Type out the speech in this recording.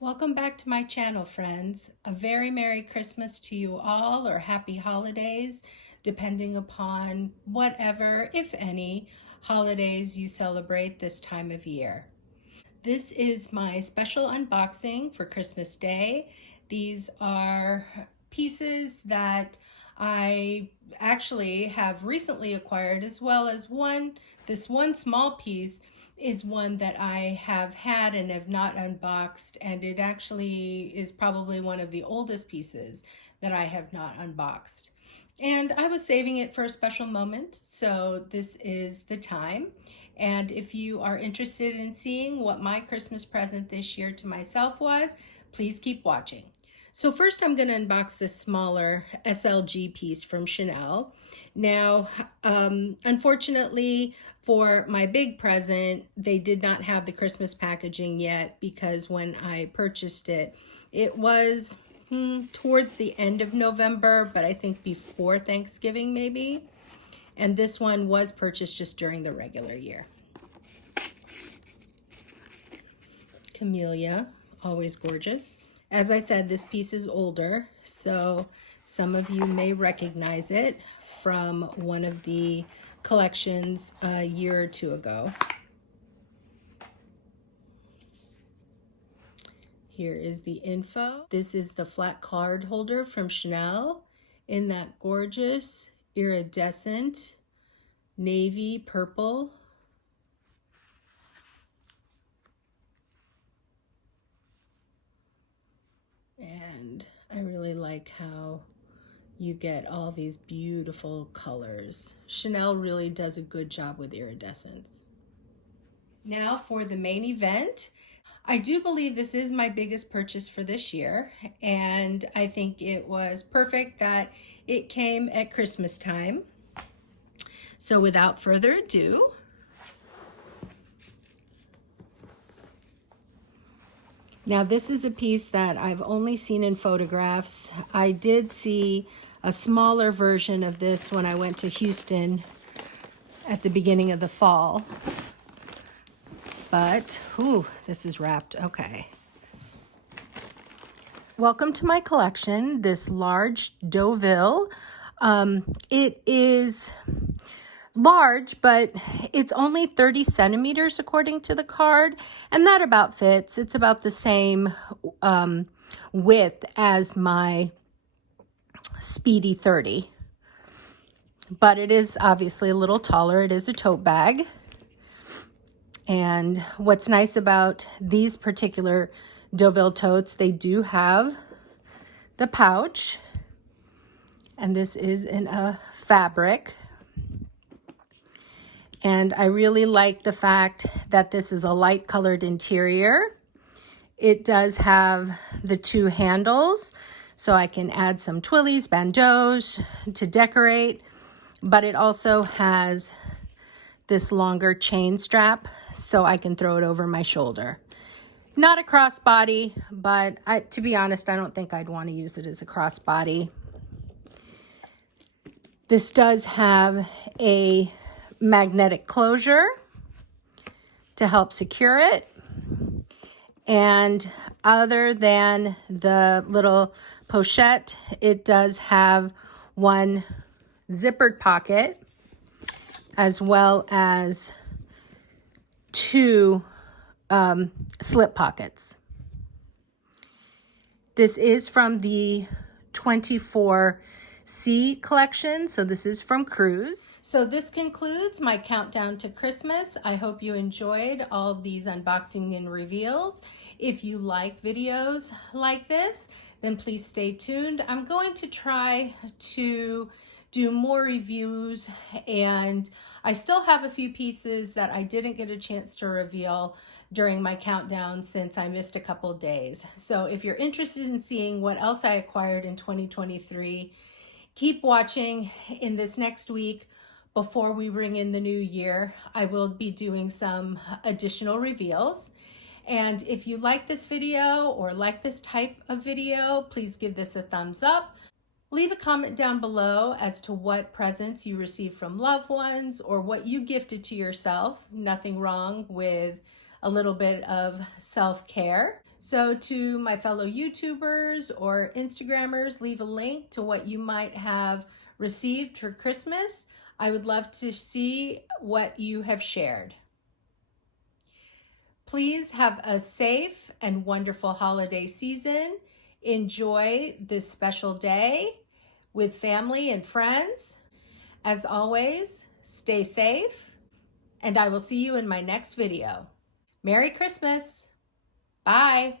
Welcome back to my channel, friends. A very Merry Christmas to you all, or Happy Holidays, depending upon whatever, if any, holidays you celebrate this time of year. This is my special unboxing for Christmas Day. These are pieces that I actually have recently acquired, as well as this one small piece is one that I have had and have not unboxed, and it actually is probably one of the oldest pieces that I have not unboxed. And I was saving it for a special moment, so this is the time. And if you are interested in seeing what my Christmas present this year to myself was, please keep watching. So first I'm going to unbox this smaller SLG piece from Chanel. Now, unfortunately for my big present, they did not have the Christmas packaging yet, because when I purchased it, it was towards the end of November, but I think before Thanksgiving maybe. And this one was purchased just during the regular year. Camellia, always gorgeous. As I said, this piece is older, so some of you may recognize it from one of the collections a year or two ago. Here is the info. This is the flat card holder from Chanel in that gorgeous iridescent navy purple. And I really like how you get all these beautiful colors. Chanel really does a good job with iridescence. Now for the main event. I do believe this is my biggest purchase for this year, and I think it was perfect that it came at Christmas time. So without further ado, now this is a piece that I've only seen in photographs. I did see a smaller version of this when I went to Houston at the beginning of the fall. But, ooh, this is wrapped, okay. Welcome to my collection, this large Deauville. It is large, but it's only 30 centimeters according to the card, and that about fits. It's about the same width as my Speedy 30, but it is obviously a little taller. It is a tote bag. And what's nice about these particular Deauville totes, they do have the pouch, and this is in a fabric. And I really like the fact that this is a light colored interior. It does have the two handles, so I can add some twillies, bandeaus to decorate, but it also has this longer chain strap so I can throw it over my shoulder. Not a crossbody, but to be honest, I don't think I'd want to use it as a crossbody. This does have a magnetic closure to help secure it. And other than the little pochette, it does have one zippered pocket as well as two slip pockets. This is from the 24C collection, so this is from Cruise. So this concludes my countdown to Christmas. I hope you enjoyed all these unboxing and reveals. If you like videos like this, then please stay tuned. I'm going to try to do more reviews, and I still have a few pieces that I didn't get a chance to reveal during my countdown since I missed a couple days. So if you're interested in seeing what else I acquired in 2023, keep watching. In this next week, before we bring in the new year, I will be doing some additional reveals. And if you like this video or like this type of video, please give this a thumbs up. Leave a comment down below as to what presents you received from loved ones or what you gifted to yourself. Nothing wrong with a little bit of self-care. So to my fellow YouTubers or Instagrammers, leave a link to what you might have received for Christmas. I would love to see what you have shared. Please have a safe and wonderful holiday season. Enjoy this special day with family and friends. As always, stay safe, and I will see you in my next video. Merry Christmas. Bye.